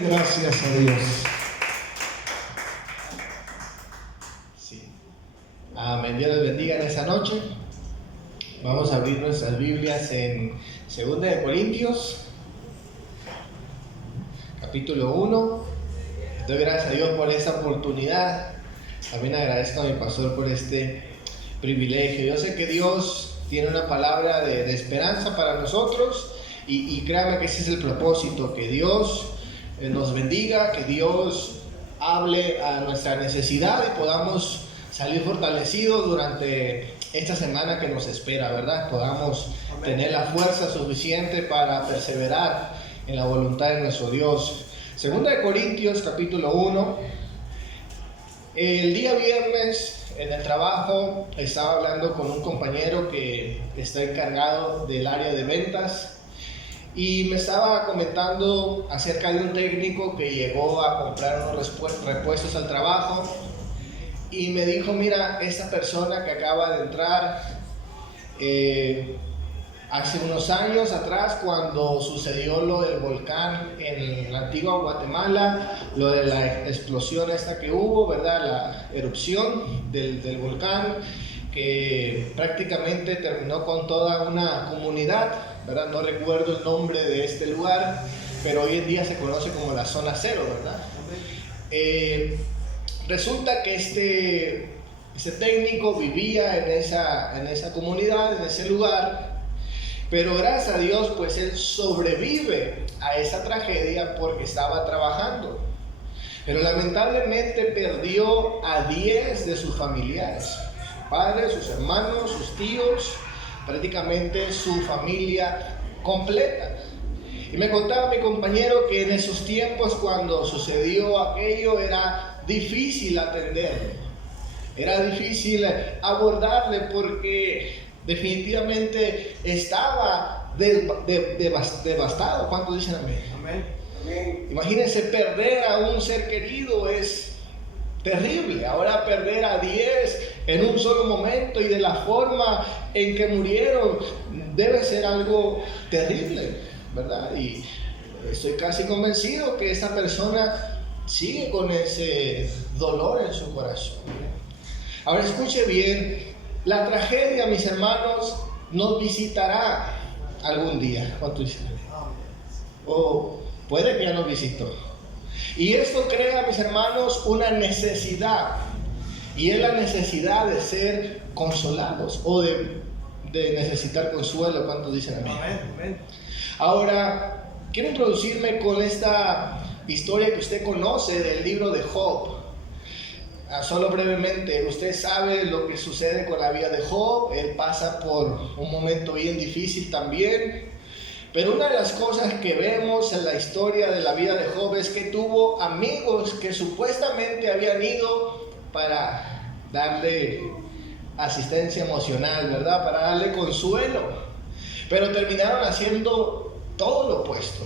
Gracias a Dios. Sí. Amén. Dios les bendiga en esta noche. Vamos a abrir nuestras Biblias en 2 de Corintios, capítulo 1. Doy gracias a Dios por esta oportunidad. También agradezco a mi pastor por este privilegio. Yo sé que Dios tiene una palabra de esperanza para nosotros y créanme que ese es el propósito, que Dios nos bendiga, que Dios hable a nuestra necesidad y podamos salir fortalecidos durante esta semana que nos espera, ¿verdad? Podamos tener la fuerza suficiente para perseverar en la voluntad de nuestro Dios. 2 de Corintios, capítulo 1. El día viernes en el trabajo estaba hablando con un compañero que está encargado del área de ventas. Y me estaba comentando acerca de un técnico que llegó a comprar unos repuestos al trabajo y me dijo, mira, esa persona que acaba de entrar, hace unos años atrás, cuando sucedió lo del volcán en la antigua Guatemala, lo de la explosión esta que hubo, ¿verdad? La erupción del volcán, que prácticamente terminó con toda una comunidad, ¿verdad? No recuerdo el nombre de este lugar, pero hoy en día se conoce como la zona cero, ¿verdad? Resulta que este técnico vivía en esa comunidad, en ese lugar, pero gracias a Dios, pues él sobrevive a esa tragedia porque estaba trabajando. Pero lamentablemente perdió a 10 de sus familiares, sus padres, sus hermanos, sus tíos, prácticamente su familia completa. Y me contaba mi compañero que en esos tiempos, cuando sucedió aquello, era difícil atenderlo, era difícil abordarle porque definitivamente estaba devastado. ¿Cuántos dicen amén? Amén. Imagínense, perder a un ser querido es terrible. Ahora perder a 10 en un solo momento y de la forma en que murieron debe ser algo terrible, ¿verdad? Y estoy casi convencido que esta persona sigue con ese dolor en su corazón. Ahora escuche bien, la tragedia, mis hermanos, nos visitará algún día. ¿Cuánto dicen? O puede que ya nos visitó. Y esto crea, mis hermanos, una necesidad. Y es la necesidad de ser consolados o de necesitar consuelo. ¿Cuántos dicen amén? Amén. Ahora, quiero introducirme con esta historia que usted conoce del libro de Job. Solo brevemente, usted sabe lo que sucede con la vida de Job. Él pasa por un momento bien difícil también. Pero una de las cosas que vemos en la historia de la vida de Job es que tuvo amigos que supuestamente habían ido para darle asistencia emocional, ¿verdad? Para darle consuelo. Pero terminaron haciendo todo lo opuesto.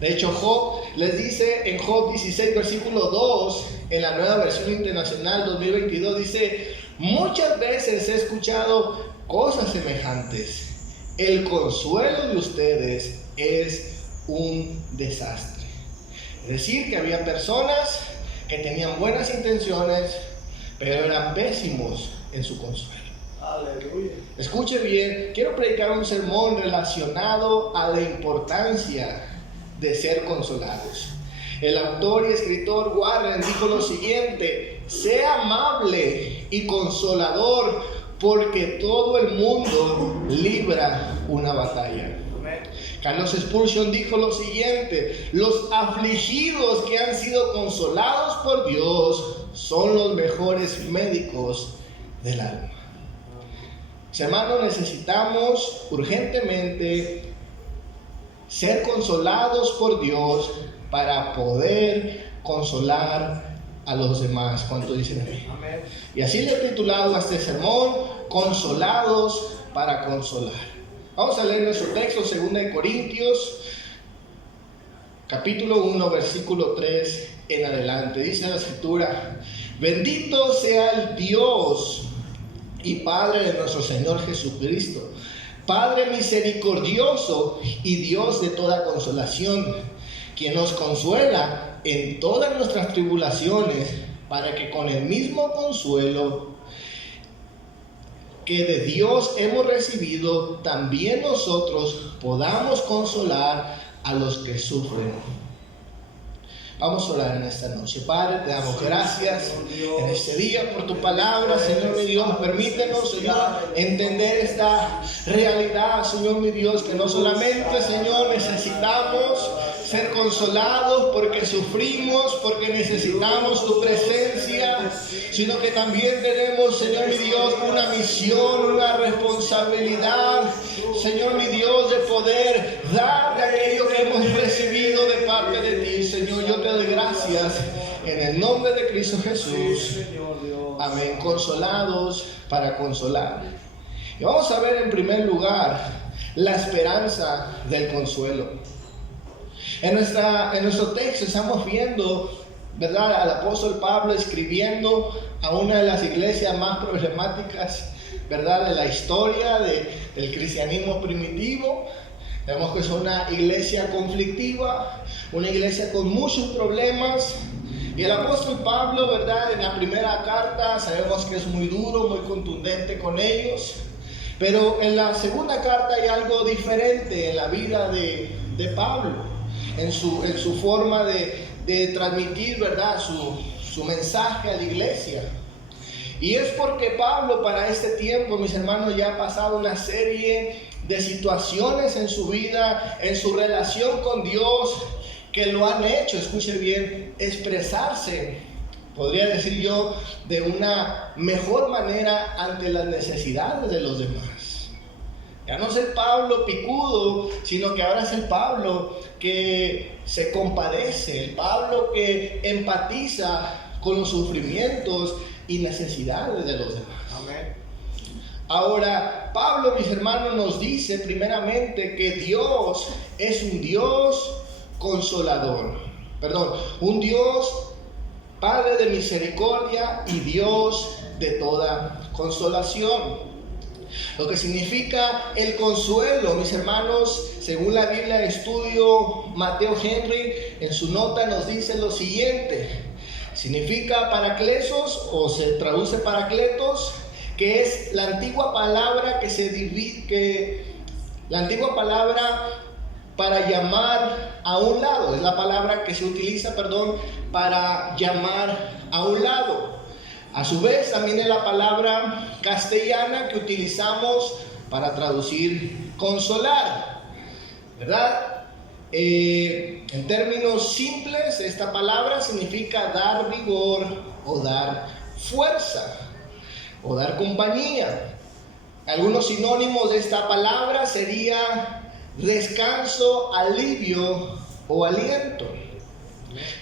De hecho, Job les dice en Job 16, versículo 2, en la Nueva Versión Internacional 2022, dice: muchas veces he escuchado cosas semejantes. El consuelo de ustedes es un desastre. Es decir, que había personas que tenían buenas intenciones, pero eran pésimos en su consuelo. Aleluya. Escuche bien, quiero predicar un sermón relacionado a la importancia de ser consolados. El autor y escritor Warren dijo lo siguiente: sea amable y consolador, porque todo el mundo libra una batalla. Carlos Spurgeon dijo lo siguiente: los afligidos que han sido consolados por Dios son los mejores médicos del alma. Hermanos, necesitamos urgentemente ser consolados por Dios para poder consolar a los demás. ¿Cuánto dicen amén? Y así le he titulado a este sermón: consolados para consolar. Vamos a leer nuestro texto, 2 de Corintios, capítulo 1, versículo 3 en adelante. Dice la escritura: bendito sea el Dios y Padre de nuestro Señor Jesucristo, Padre misericordioso y Dios de toda consolación, quien nos consuela en todas nuestras tribulaciones, para que con el mismo consuelo que de Dios hemos recibido, también nosotros podamos consolar a los que sufren. Vamos a orar en esta noche. Padre, te damos gracias en este día por tu palabra, Señor mi Dios. Permítenos, Señor, entender esta realidad, Señor mi Dios, que no solamente, Señor, necesitamos ser consolados porque sufrimos, porque necesitamos tu presencia, sino que también tenemos, Señor mi Dios, una misión, una responsabilidad, Señor mi Dios, de poder dar de aquello que hemos recibido de parte de ti. Señor, yo te doy gracias en el nombre de Cristo Jesús. Amén. Consolados para consolar. Y vamos a ver en primer lugar la esperanza del consuelo. En nuestro texto estamos viendo, ¿verdad?, al apóstol Pablo escribiendo a una de las iglesias más problemáticas, ¿verdad?, de la historia del cristianismo primitivo. Vemos que es una iglesia conflictiva, una iglesia con muchos problemas. Y el apóstol Pablo, ¿verdad?, en la primera carta sabemos que es muy duro, muy contundente con ellos. Pero en la segunda carta hay algo diferente en la vida de Pablo, en su forma de transmitir, ¿verdad?, su mensaje a la iglesia. Y es porque Pablo para este tiempo, mis hermanos, ya ha pasado una serie de situaciones en su vida, en su relación con Dios, que lo han hecho, escuche bien, expresarse, podría decir yo, de una mejor manera ante las necesidades de los demás. Ya no es el Pablo picudo, sino que ahora es el Pablo que se compadece, el Pablo que empatiza con los sufrimientos y necesidades de los demás. Amén. Ahora, Pablo, mis hermanos, nos dice primeramente que Dios es un Dios consolador. Un Dios Padre de misericordia y Dios de toda consolación. Lo que significa el consuelo, mis hermanos, según la Biblia de Estudio Mateo Henry, en su nota nos dice lo siguiente. Significa paraclesos, o se traduce paracletos, que es la antigua palabra la antigua palabra para llamar a un lado, es la palabra que se utiliza, para llamar a un lado. A su vez, también es la palabra castellana que utilizamos para traducir consolar, ¿verdad? En términos simples, esta palabra significa dar vigor o dar fuerza o dar compañía. Algunos sinónimos de esta palabra sería descanso, alivio o aliento.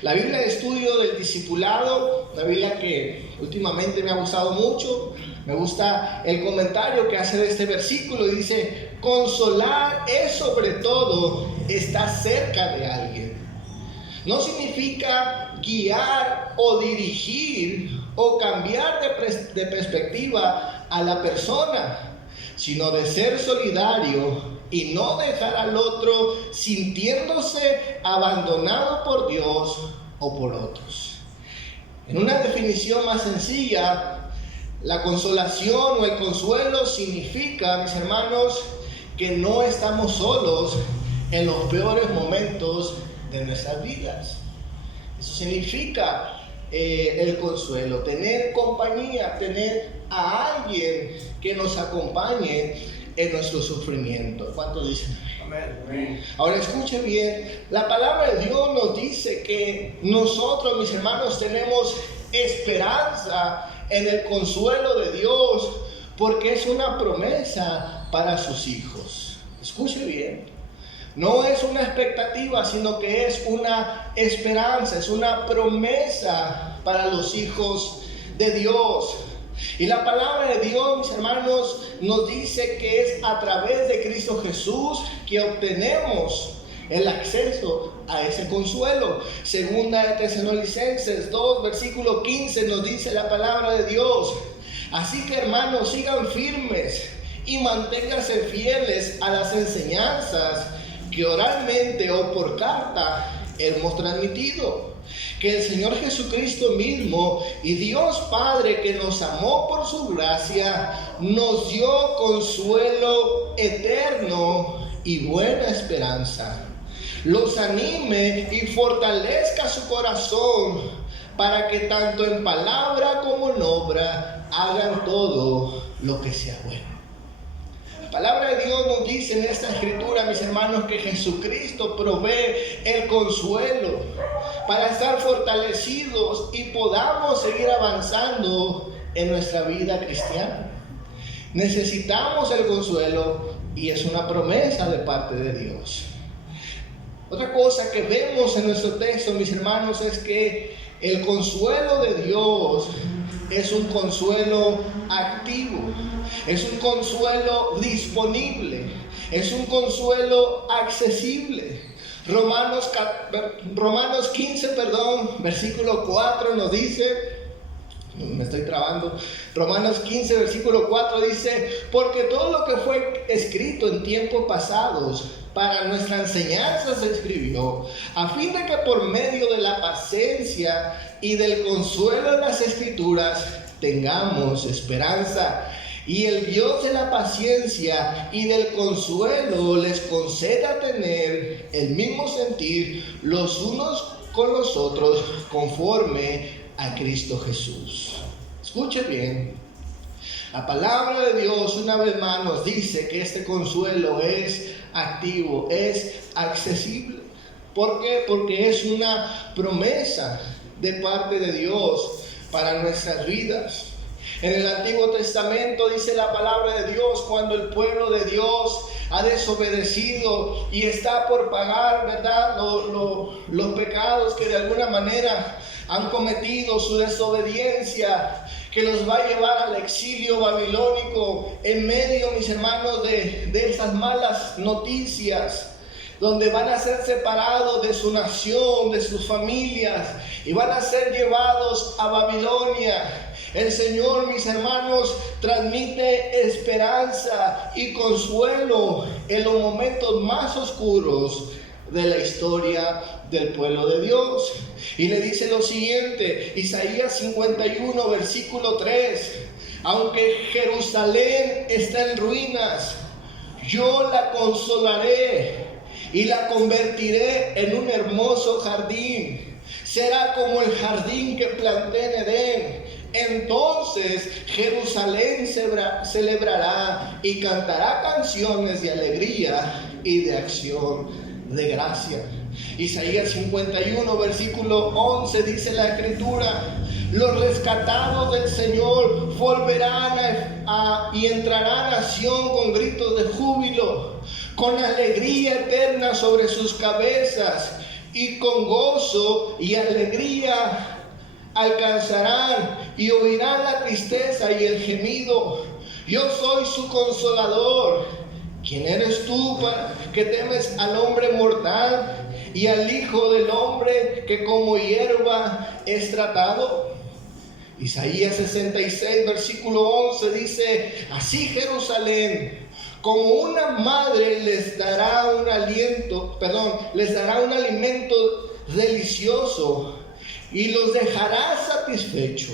La Biblia de Estudio del Discipulado, la Biblia que últimamente me ha gustado mucho, me gusta el comentario que hace de este versículo y dice: consolar es sobre todo estar cerca de alguien. No significa guiar o dirigir o cambiar de perspectiva a la persona, sino de ser solidario y no dejar al otro sintiéndose abandonado por Dios o por otros. En una definición más sencilla, la consolación o el consuelo significa, mis hermanos, que no estamos solos en los peores momentos de nuestras vidas. Eso significa el consuelo, tener compañía, tener a alguien que nos acompañe en nuestro sufrimiento. ¿Cuántos dicen amén? Ahora escuche bien, la palabra de Dios nos dice que nosotros, mis hermanos, tenemos esperanza en el consuelo de Dios, porque es una promesa para sus hijos. Escuche bien, no es una expectativa, sino que es una esperanza, es una promesa para los hijos de Dios. Y la palabra de Dios, mis hermanos, nos dice que es a través de Cristo Jesús que obtenemos el acceso a ese consuelo. Segunda de Tesalonicenses 2, versículo 15 nos dice la palabra de Dios: así que, hermanos, sigan firmes y manténganse fieles a las enseñanzas que oralmente o por carta hemos transmitido. Que el Señor Jesucristo mismo y Dios Padre, que nos amó por su gracia, nos dio consuelo eterno y buena esperanza. Los anime y fortalezca su corazón para que tanto en palabra como en obra hagan todo lo que sea bueno. La palabra de Dios nos dice en esta escritura, mis hermanos, que Jesucristo provee el consuelo para estar fortalecidos y podamos seguir avanzando en nuestra vida cristiana. Necesitamos el consuelo y es una promesa de parte de Dios. Otra cosa que vemos en nuestro texto, mis hermanos, es que el consuelo de Dios es un consuelo activo, es un consuelo disponible, es un consuelo accesible. Romanos 15, versículo 4 nos dice, me estoy trabando, Romanos 15, versículo 4 dice: porque todo lo que fue escrito en tiempos pasados para nuestra enseñanza se escribió, a fin de que por medio de la paciencia y del consuelo de las Escrituras tengamos esperanza. Y el Dios de la paciencia y del consuelo les conceda tener el mismo sentir los unos con los otros conforme a Cristo Jesús. Escuche bien. La palabra de Dios una vez más nos dice que este consuelo es activo, es accesible. ¿Por qué? Porque es una promesa de parte de Dios para nuestras vidas. En el Antiguo Testamento dice la palabra de Dios, cuando el pueblo de Dios ha desobedecido y está por pagar, ¿verdad?, los pecados que de alguna manera han cometido, su desobediencia, que los va a llevar al exilio babilónico en medio, mis hermanos, de esas malas noticias, donde van a ser separados de su nación, de sus familias, y van a ser llevados a Babilonia. El Señor, mis hermanos, transmite esperanza y consuelo en los momentos más oscuros de la historia del pueblo de Dios. Y le dice lo siguiente, Isaías 51, versículo 3: aunque Jerusalén está en ruinas, yo la consolaré y la convertiré en un hermoso jardín. Será como el jardín que planté en Edén. Entonces Jerusalén celebrará y cantará canciones de alegría y de acción de gracia. Isaías 51, versículo 11 dice la escritura: los rescatados del Señor volverán y entrarán a Sión con gritos de júbilo, con alegría eterna sobre sus cabezas, y con gozo y alegría alcanzarán y oirán la tristeza y el gemido. Yo soy su consolador. ¿Quién eres tú que temes al hombre mortal y al hijo del hombre que como hierba es tratado? Dará 66, versículo 11 dice: así Jerusalén, como una madre les dará un alimento delicioso y los dejará satisfecho.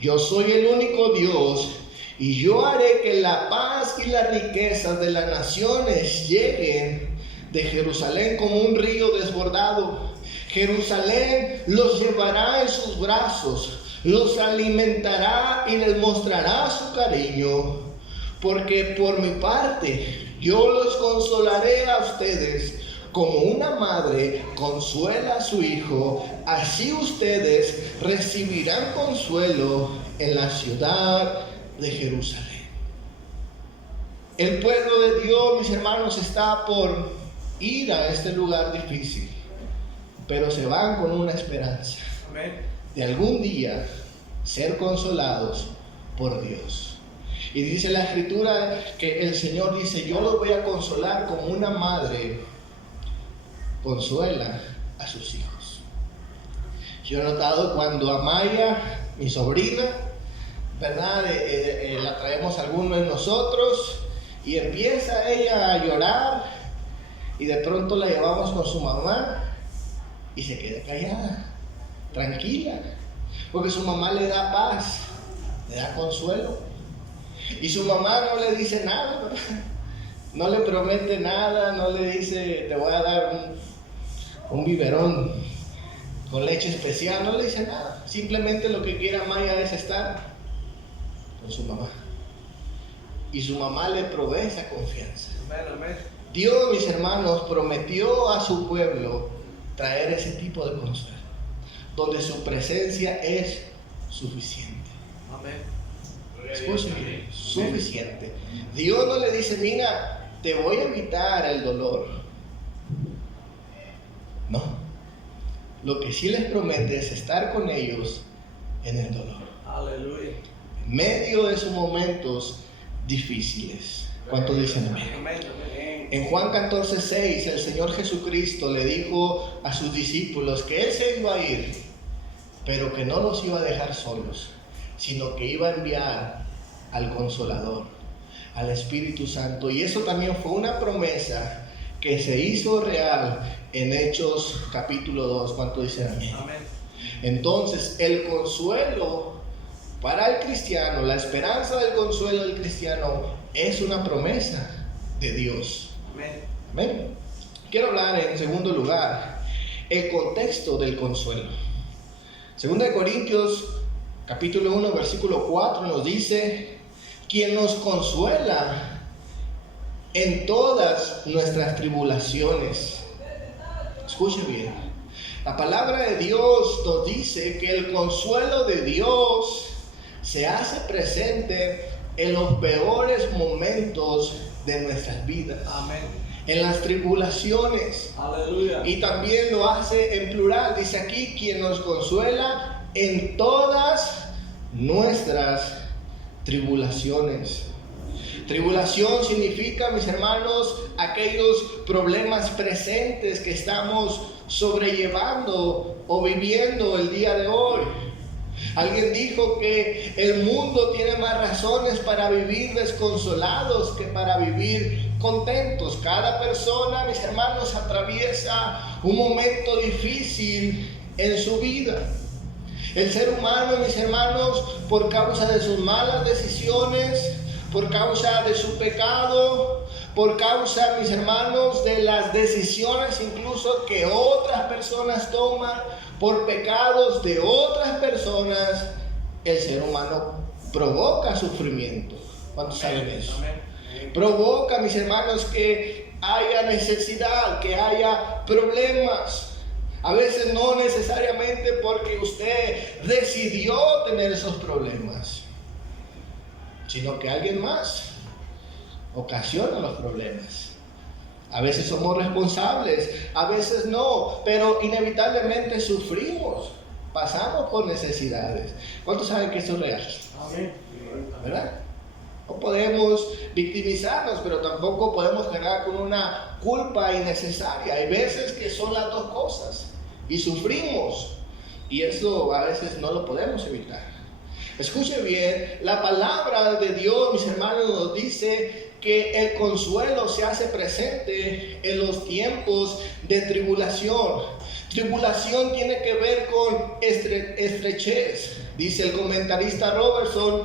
Yo soy el único Dios, y yo haré que la paz y las riquezas de las naciones lleguen de Jerusalén como un río desbordado. Jerusalén los llevará en sus brazos, los alimentará y les mostrará su cariño, porque por mi parte yo los consolaré a ustedes como una madre consuela a su hijo. Así ustedes recibirán consuelo en la ciudad de Jerusalén. El pueblo de Dios, mis hermanos, está por ir a este lugar difícil, pero se van con una esperanza. Amén. De algún día ser consolados por Dios. Y dice la escritura que el Señor dice: yo los voy a consolar como una madre consuela a sus hijos. Yo he notado cuando a Maya, mi sobrina, ¿verdad? La traemos algunos de nosotros y empieza ella a llorar, y de pronto la llevamos con su mamá y se queda callada, tranquila, porque su mamá le da paz, le da consuelo. Y su mamá no le dice nada, ¿verdad? No le promete nada, no le dice, te voy a dar un biberón con leche especial, no le dice nada. Simplemente lo que quiere Maya es estar con su mamá. Y su mamá le provee esa confianza. Dios, mis hermanos, prometió a su pueblo traer ese tipo de consuelo, donde su presencia es suficiente. Escuchen bien, suficiente. Dios no le dice, mira, te voy a evitar el dolor. No. Lo que sí les promete es estar con ellos en el dolor. Aleluya. En medio de sus momentos difíciles. ¿Cuántos dicen amén? En Juan 14:6, el Señor Jesucristo le dijo a sus discípulos que Él se iba a ir, pero que no los iba a dejar solos, sino que iba a enviar al Consolador, al Espíritu Santo. Y eso también fue una promesa que se hizo real en Hechos capítulo 2. ¿Cuánto dicen amén? Amén. Entonces, el consuelo para el cristiano, la esperanza del consuelo del cristiano es una promesa de Dios. Amén. Amén. Quiero hablar en segundo lugar el contexto del consuelo. Segunda de Corintios capítulo 1 versículo 4 nos dice: quien nos consuela en todas nuestras tribulaciones. Escuche bien. La palabra de Dios nos dice que el consuelo de Dios se hace presente en los peores momentos de nuestras vidas. Amén. En las tribulaciones. Aleluya. Y también lo hace en plural. Dice aquí, quien nos consuela en todas nuestras tribulaciones. Tribulación significa, mis hermanos, aquellos problemas presentes que estamos sobrellevando o viviendo el día de hoy. Alguien dijo que el mundo tiene más razones para vivir desconsolados que para vivir contentos. Cada persona, mis hermanos, atraviesa un momento difícil en su vida. El ser humano, mis hermanos, por causa de sus malas decisiones, por causa de su pecado, por causa, mis hermanos, de las decisiones incluso que otras personas toman, por pecados de otras personas, el ser humano provoca sufrimiento. ¿Cuántos saben eso? Amén. Provoca, mis hermanos, que haya necesidad, que haya problemas. A veces no necesariamente porque usted decidió tener esos problemas, sino que alguien más ocasiona los problemas. A veces somos responsables, a veces no, pero inevitablemente sufrimos, pasamos por necesidades. ¿Cuántos saben que eso es real? Amén. ¿Verdad? No podemos victimizarnos, pero tampoco podemos cargar con una culpa innecesaria. Hay veces que son las dos cosas y sufrimos, y eso a veces no lo podemos evitar. Escuche bien, la palabra de Dios, mis hermanos, nos dice que el consuelo se hace presente en los tiempos de tribulación. Tribulación tiene que ver con estrechez. Dice el comentarista Robertson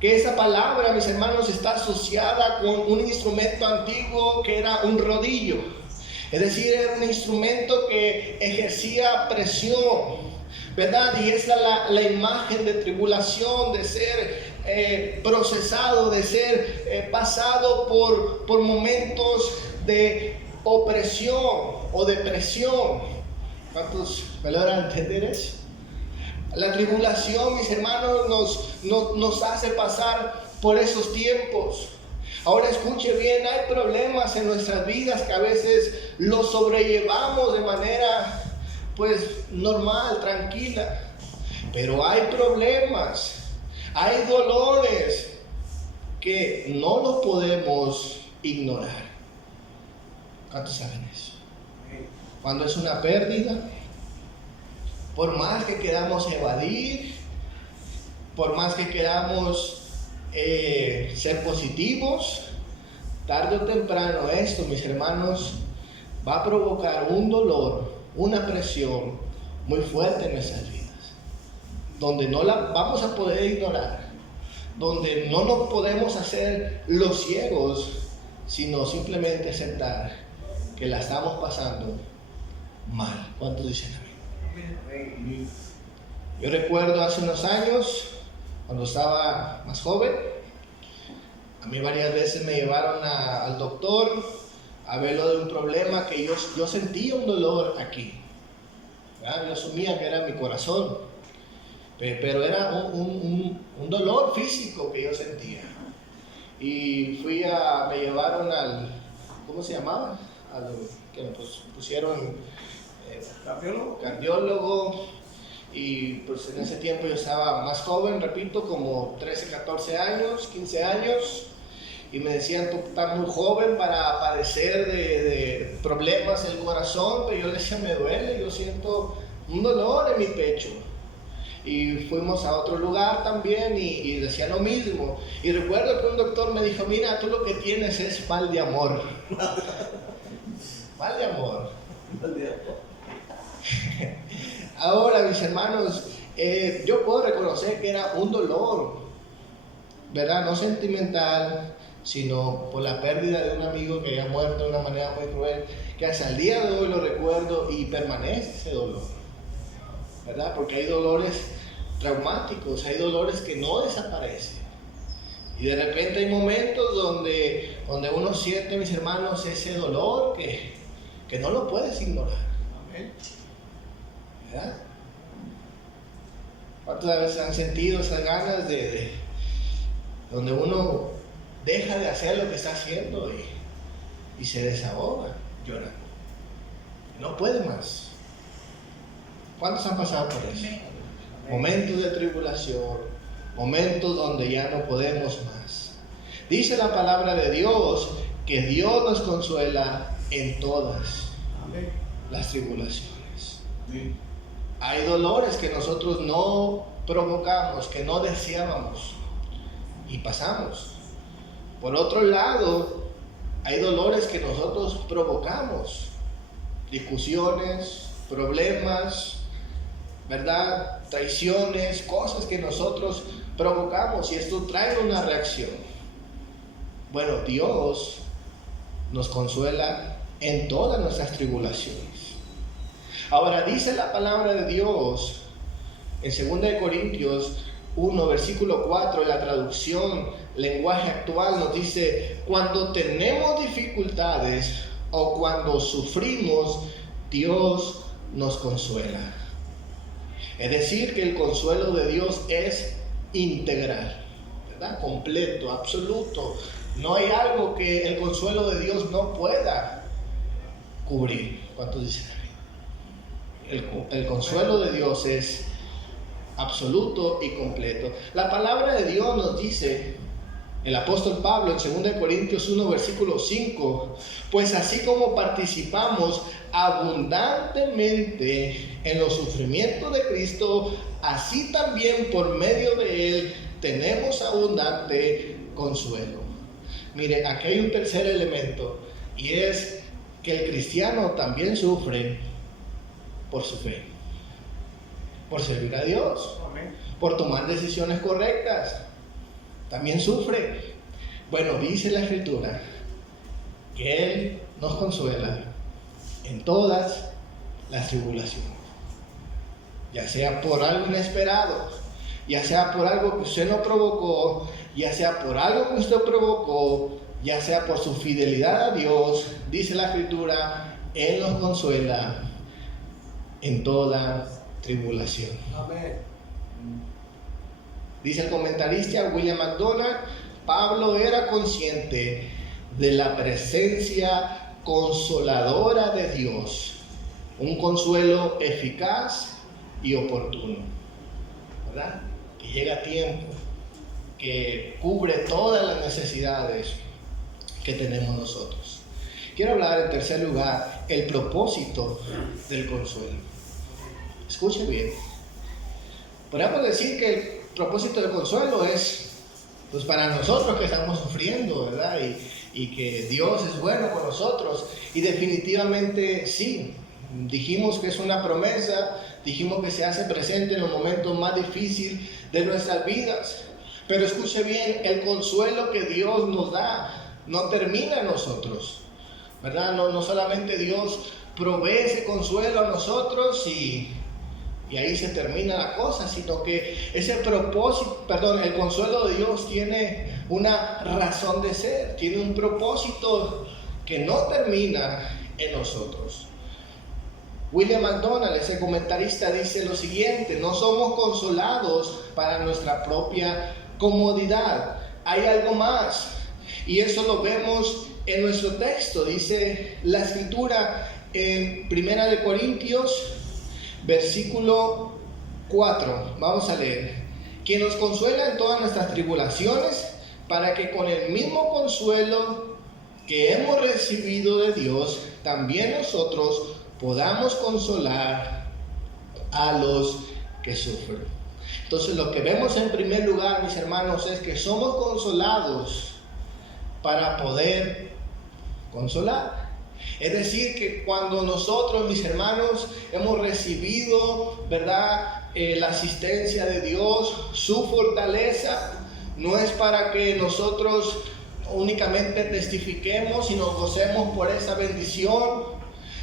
que esa palabra, mis hermanos, está asociada con un instrumento antiguo que era un rodillo. Es decir, era un instrumento que ejercía presión, ¿verdad? Y esa es la imagen de tribulación, de ser procesado, de ser pasado por momentos de opresión o de presión. ¿Cuántos me logran entender eso? La tribulación, mis hermanos, nos hace pasar por esos tiempos. Ahora escuche bien, hay problemas en nuestras vidas que a veces los sobrellevamos de manera pues normal, tranquila, pero hay problemas, hay dolores que no los podemos ignorar. ¿Cuántos saben eso? Cuando es una pérdida, por más que queramos evadir, por más que queramos ser positivos, tarde o temprano esto, mis hermanos, va a provocar un dolor una presión muy fuerte en nuestras vidas, donde no la vamos a poder ignorar, donde no nos podemos hacer los ciegos, sino simplemente aceptar que la estamos pasando mal. ¿Cuántos dicen amén? Yo recuerdo hace unos años, cuando estaba más joven, a mí varias veces me llevaron al doctor a verlo de un problema que yo sentía un dolor aquí, ¿verdad? Yo asumía que era mi corazón, pero era un dolor físico que yo sentía. Y me llevaron ¿cómo se llamaba? Que me pusieron cardiólogo. Y pues en ese tiempo yo estaba más joven, repito, como 13, 14 años, 15 años. Y me decían, tú estás muy joven para padecer de problemas en el corazón. Pero yo les decía, me duele, yo siento un dolor en mi pecho. Y fuimos a otro lugar también y decía lo mismo. Y recuerdo que un doctor me dijo, mira, tú lo que tienes es mal de amor. Mal de amor. Mal de amor. Ahora, mis hermanos, yo puedo reconocer que era un dolor, ¿verdad? No sentimental, sino por la pérdida de un amigo que había muerto de una manera muy cruel, que hasta el día de hoy lo recuerdo y permanece ese dolor, ¿verdad? Porque hay dolores traumáticos, hay dolores que no desaparecen. Y de repente hay momentos donde uno siente, mis hermanos, ese dolor que no lo puedes ignorar. Amén. ¿Verdad? ¿Cuántas veces han sentido esas ganas de donde uno deja de hacer lo que está haciendo y se desahoga llorando? No puede más. ¿Cuántos han pasado por eso? Momentos de tribulación, momentos donde ya no podemos más. Dice la palabra de Dios que Dios nos consuela en todas las tribulaciones. Hay dolores que nosotros no provocamos, que no deseábamos y pasamos. Por otro lado, hay dolores que nosotros provocamos, discusiones, problemas, ¿verdad? Traiciones, cosas que nosotros provocamos y esto trae una reacción. Bueno, Dios nos consuela en todas nuestras tribulaciones. Ahora dice la palabra de Dios en 2 Corintios 1, versículo 4, en la traducción lenguaje actual nos dice, cuando tenemos dificultades o cuando sufrimos, Dios nos consuela. Es decir, que el consuelo de Dios es integral, ¿verdad? Completo, absoluto. No hay algo que el consuelo de Dios no pueda cubrir. ¿Cuántos dicen? El consuelo de Dios es absoluto y completo. La palabra de Dios nos dice, el apóstol Pablo en 2 Corintios 1, versículo 5, pues así como participamos abundantemente en los sufrimientos de Cristo, así también por medio de Él tenemos abundante consuelo. Mire, aquí hay un tercer elemento y es que el cristiano también sufre por su fe, por servir a Dios, por tomar decisiones correctas. También sufre. Bueno, dice la Escritura que Él nos consuela en todas las tribulaciones, ya sea por algo inesperado, ya sea por algo que usted no provocó, ya sea por algo que usted provocó, ya sea por su fidelidad a Dios. Dice la Escritura, Él nos consuela en toda tribulación. Amén. Dice el comentarista William MacDonald, Pablo era consciente de la presencia consoladora de Dios, un consuelo eficaz y oportuno, ¿verdad? Que llega a tiempo, que cubre todas las necesidades que tenemos nosotros. Quiero hablar en tercer lugar, el propósito del consuelo. Escuche bien. Podríamos decir que el propósito del consuelo es pues para nosotros que estamos sufriendo, ¿verdad? Y que Dios es bueno con nosotros. Y definitivamente sí, Dijimos que es una promesa, dijimos que se hace presente en los momentos más difíciles de nuestras vidas. Pero escuche bien, el consuelo que Dios nos da no termina en nosotros, ¿verdad? No solamente Dios provee ese consuelo a nosotros y ahí se termina la cosa, sino que ese propósito, el consuelo de Dios tiene una razón de ser, tiene un propósito que no termina en nosotros. William MacDonald, ese comentarista, dice lo siguiente: no somos consolados para nuestra propia comodidad, hay algo más, y eso lo vemos en nuestro texto. Dice la escritura en 1 Corintios versículo 4, vamos a leer: quien nos consuela en todas nuestras tribulaciones, para que con el mismo consuelo que hemos recibido de Dios, también nosotros podamos consolar a los que sufren. Entonces, lo que vemos en primer lugar, mis hermanos, es que somos consolados para poder consolar. Es decir, que cuando nosotros, mis hermanos, hemos recibido, ¿verdad?, la asistencia de Dios, su fortaleza, no es para que nosotros únicamente testifiquemos y nos gocemos por esa bendición,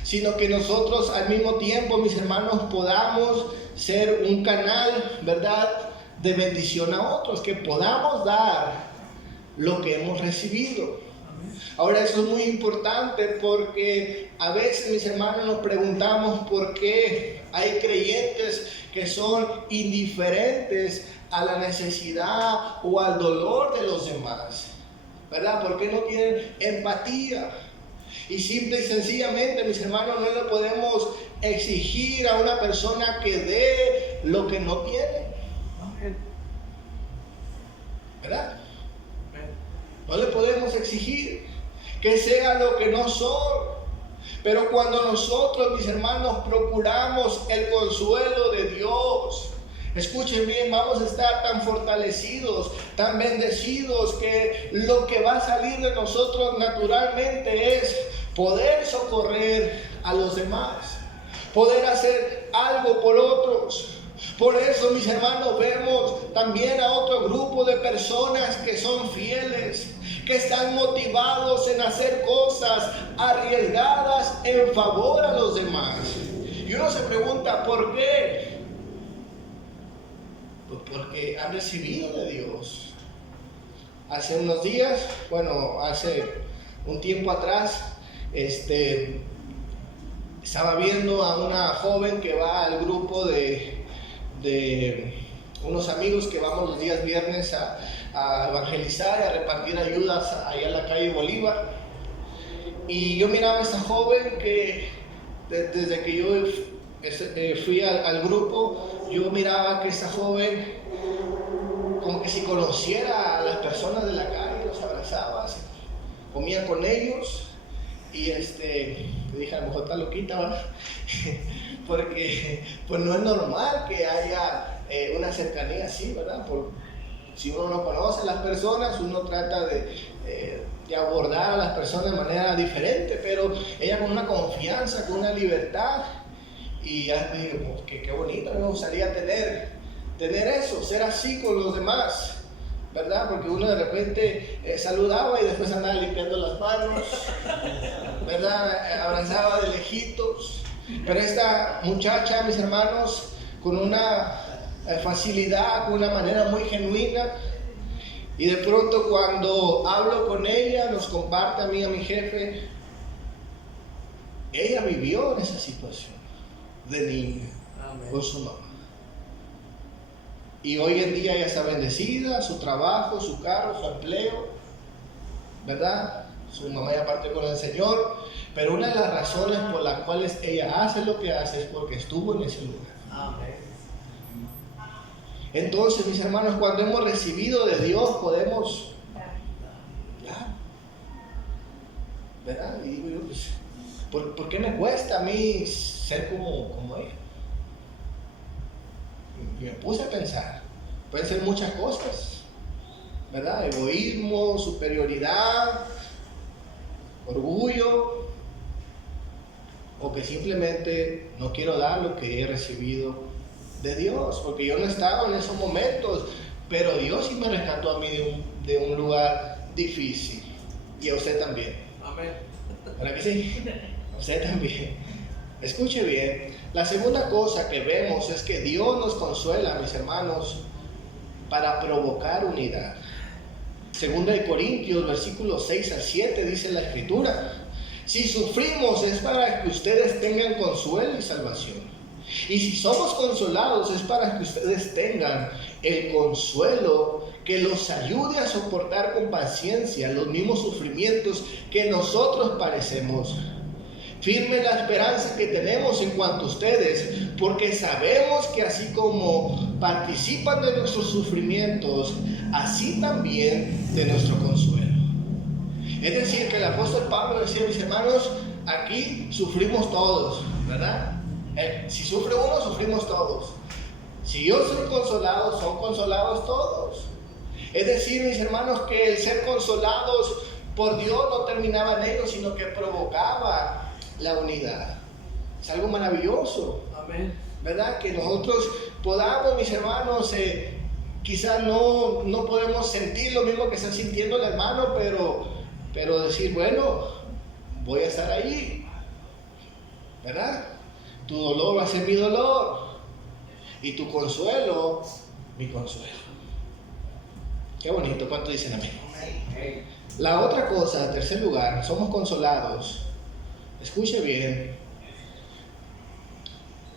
sino que nosotros al mismo tiempo, mis hermanos, podamos ser un canal, ¿verdad?, de bendición a otros, que podamos dar lo que hemos recibido. Ahora, eso es muy importante porque a veces, mis hermanos, nos preguntamos por qué hay creyentes que son indiferentes a la necesidad o al dolor de los demás, ¿verdad? ¿Por qué no tienen empatía? Y simple y sencillamente, mis hermanos, no le podemos exigir a una persona que dé lo que no tiene, ¿verdad? No le podemos exigir que sea lo que no son. Pero cuando nosotros, mis hermanos, procuramos el consuelo de Dios, escuchen bien, vamos a estar tan fortalecidos, tan bendecidos, que lo que va a salir de nosotros naturalmente es poder socorrer a los demás, poder hacer algo por otros. Por eso, mis hermanos, vemos también a otro grupo de personas que son fieles, que están motivados en hacer cosas arriesgadas en favor a los demás. Y uno se pregunta, ¿por qué? Pues porque han recibido de Dios. Hace unos días, hace un tiempo atrás, estaba viendo a una joven que va al grupo de unos amigos que vamos los días viernes a evangelizar y a repartir ayudas allá en la calle Bolívar. Y yo miraba a esta joven que desde que yo fui al grupo, yo miraba que esta joven como que si conociera a las personas de la calle, los abrazaba, comía con ellos. Y dije, a lo mejor está loquita, ¿verdad? Porque pues no es normal que haya una cercanía así, ¿verdad? Si uno no conoce a las personas, uno trata de abordar a las personas de manera diferente, pero ella con una confianza, con una libertad, y ya dije, pues, qué bonito, me gustaría tener eso, ser así con los demás, ¿verdad? Porque uno de repente saludaba y después andaba limpiando las manos, ¿verdad? Abrazaba de lejitos. Pero esta muchacha, mis hermanos, con una facilidad, con una manera muy genuina, y de pronto cuando hablo con ella, nos comparte a mí, a mi jefe, ella vivió en esa situación de niña. Amén. Con su mamá. Y hoy en día ella está bendecida, su trabajo, su carro, su empleo, ¿verdad? Su mamá ya partió con el Señor, pero una de las razones por las cuales ella hace lo que hace es porque estuvo en ese lugar. Amén. Entonces, mis hermanos, cuando hemos recibido de Dios, podemos dar, ¿verdad? Y digo yo, pues, ¿por qué me cuesta a mí ser como ella? Y me puse a pensar, pueden ser muchas cosas, ¿verdad? Egoísmo, superioridad, orgullo, o que simplemente no quiero dar lo que he recibido de Dios, porque yo no estaba en esos momentos, pero Dios sí me rescató a mí de un lugar difícil, y a usted también. Amén. ¿Verdad que sí? A usted también. Escuche bien, la segunda cosa que vemos es que Dios nos consuela, mis hermanos, para provocar unidad. Segunda de Corintios, versículos 6 al 7, dice la Escritura: si sufrimos es para que ustedes tengan consuelo y salvación. Y si somos consolados es para que ustedes tengan el consuelo que los ayude a soportar con paciencia los mismos sufrimientos que nosotros padecemos. Firme la esperanza que tenemos en cuanto a ustedes, porque sabemos que así como participan de nuestros sufrimientos, así también de nuestro consuelo. Es decir, que el apóstol Pablo decía: mis hermanos, aquí sufrimos todos, ¿verdad? Si sufre uno, sufrimos todos. Si yo soy consolado, son consolados todos. Es decir, mis hermanos, que el ser consolados por Dios no terminaba en ellos, sino que provocaba la unidad. Es algo maravilloso. Amén. ¿Verdad? Que nosotros podamos, mis hermanos, quizás no podemos sentir lo mismo que está sintiendo el hermano, pero decir: bueno, voy a estar ahí, ¿verdad? Tu dolor va a ser mi dolor y tu consuelo, mi consuelo. Qué bonito, ¿cuánto dicen amén? Amén. La otra cosa, en tercer lugar, somos consolados. Escuche bien,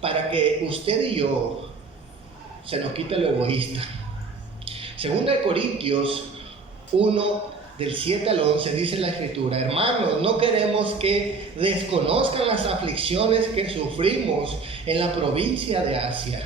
para que usted y yo se nos quite lo egoísta. Segunda de Corintios 1, del 7 al 11, dice la Escritura: hermanos, no queremos que desconozcan las aflicciones que sufrimos en la provincia de Asia.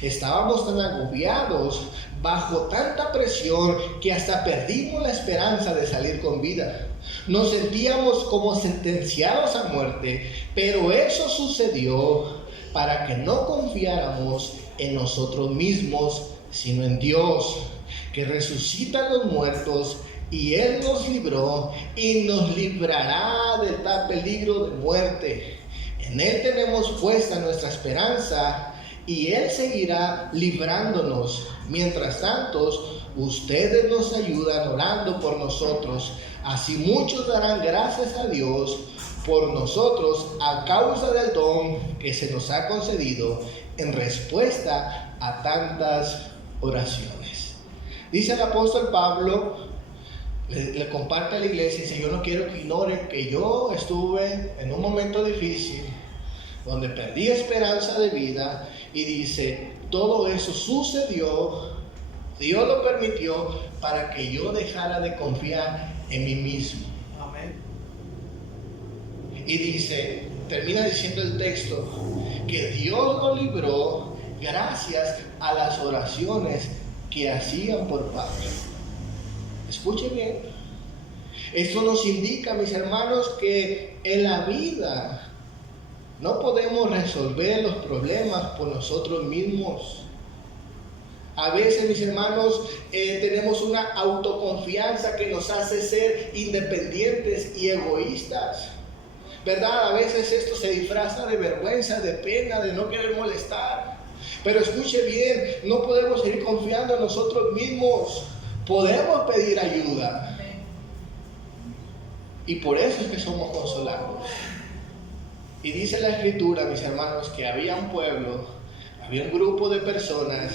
Estábamos tan agobiados bajo tanta presión que hasta perdimos la esperanza de salir con vida. Nos sentíamos como sentenciados a muerte, pero eso sucedió para que no confiáramos en nosotros mismos, sino en Dios, que resucita a los muertos, y Él nos libró y nos librará de tal peligro de muerte. En Él tenemos puesta nuestra esperanza y Él seguirá librándonos. Mientras tanto, ustedes nos ayudan orando por nosotros. Así muchos darán gracias a Dios por nosotros a causa del don que se nos ha concedido en respuesta a tantas oraciones. Dice el apóstol Pablo, le comparte a la iglesia y dice: yo no quiero que ignoren que yo estuve en un momento difícil donde perdí esperanza de vida, y dice: todo eso sucedió, Dios lo permitió para que yo dejara de confiar en mí mismo. Amén. Y dice, termina diciendo el texto, que Dios lo libró gracias a las oraciones que hacían por Pablo. Escuchen bien. Esto nos indica, mis hermanos, que en la vida no podemos resolver los problemas por nosotros mismos. A veces, mis hermanos, tenemos una autoconfianza que nos hace ser independientes y egoístas, ¿verdad? A veces esto se disfraza de vergüenza, de pena, de no querer molestar. Pero escuche bien, no podemos seguir confiando en nosotros mismos. Podemos pedir ayuda. Y por eso es que somos consolados. Y dice la Escritura, mis hermanos, que había un pueblo, había un grupo de personas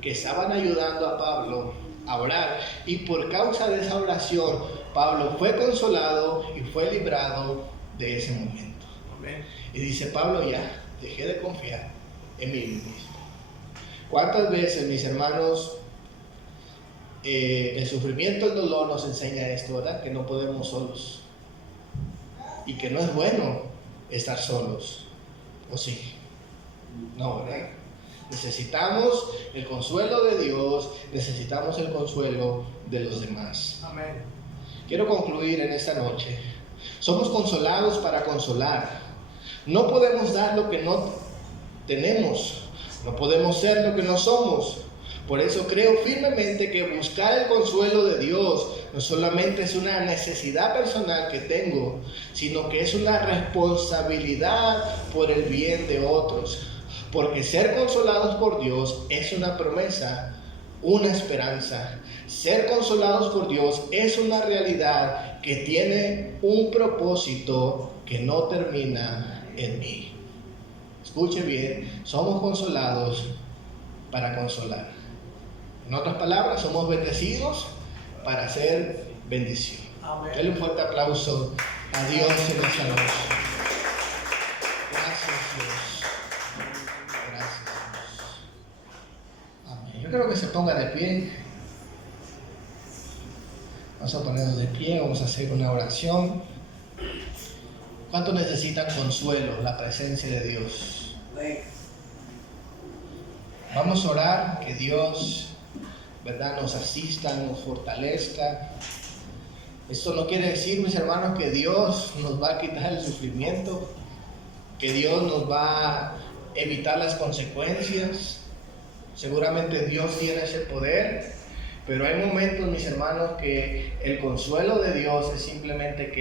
que estaban ayudando a Pablo a orar. Y por causa de esa oración, Pablo fue consolado y fue librado de ese momento. Amén. Y dice Pablo: ya, dejé de confiar en mí mismo. ¿Cuántas veces, mis hermanos, el sufrimiento, el dolor nos enseña esto, ¿verdad? Que no podemos solos. Y que no es bueno estar solos. ¿O sí? No, ¿verdad? Necesitamos el consuelo de Dios, necesitamos el consuelo de los demás. Amén. Quiero concluir en esta noche. Somos consolados para consolar. No podemos dar lo que no tenemos. No podemos ser lo que no somos. Por eso creo firmemente que buscar el consuelo de Dios no solamente es una necesidad personal que tengo, sino que es una responsabilidad por el bien de otros. Porque ser consolados por Dios es una promesa, una esperanza. Ser consolados por Dios es una realidad que tiene un propósito que no termina en mí. Escuche bien, somos consolados para consolar. En otras palabras, somos bendecidos para hacer bendición. Amén. Dale un fuerte aplauso a Dios en esta noche. Gracias, Dios. Gracias, Dios. Amén. Yo creo que se ponga de pie. Vamos a ponernos de pie, vamos a hacer una oración. ¿Cuántos necesitan consuelo, la presencia de Dios? Vamos a orar que Dios, ¿verdad?, nos asista, nos fortalezca. Esto no quiere decir, mis hermanos, que Dios nos va a quitar el sufrimiento, que Dios nos va a evitar las consecuencias. Seguramente Dios tiene ese poder, pero hay momentos, mis hermanos, que el consuelo de Dios es simplemente que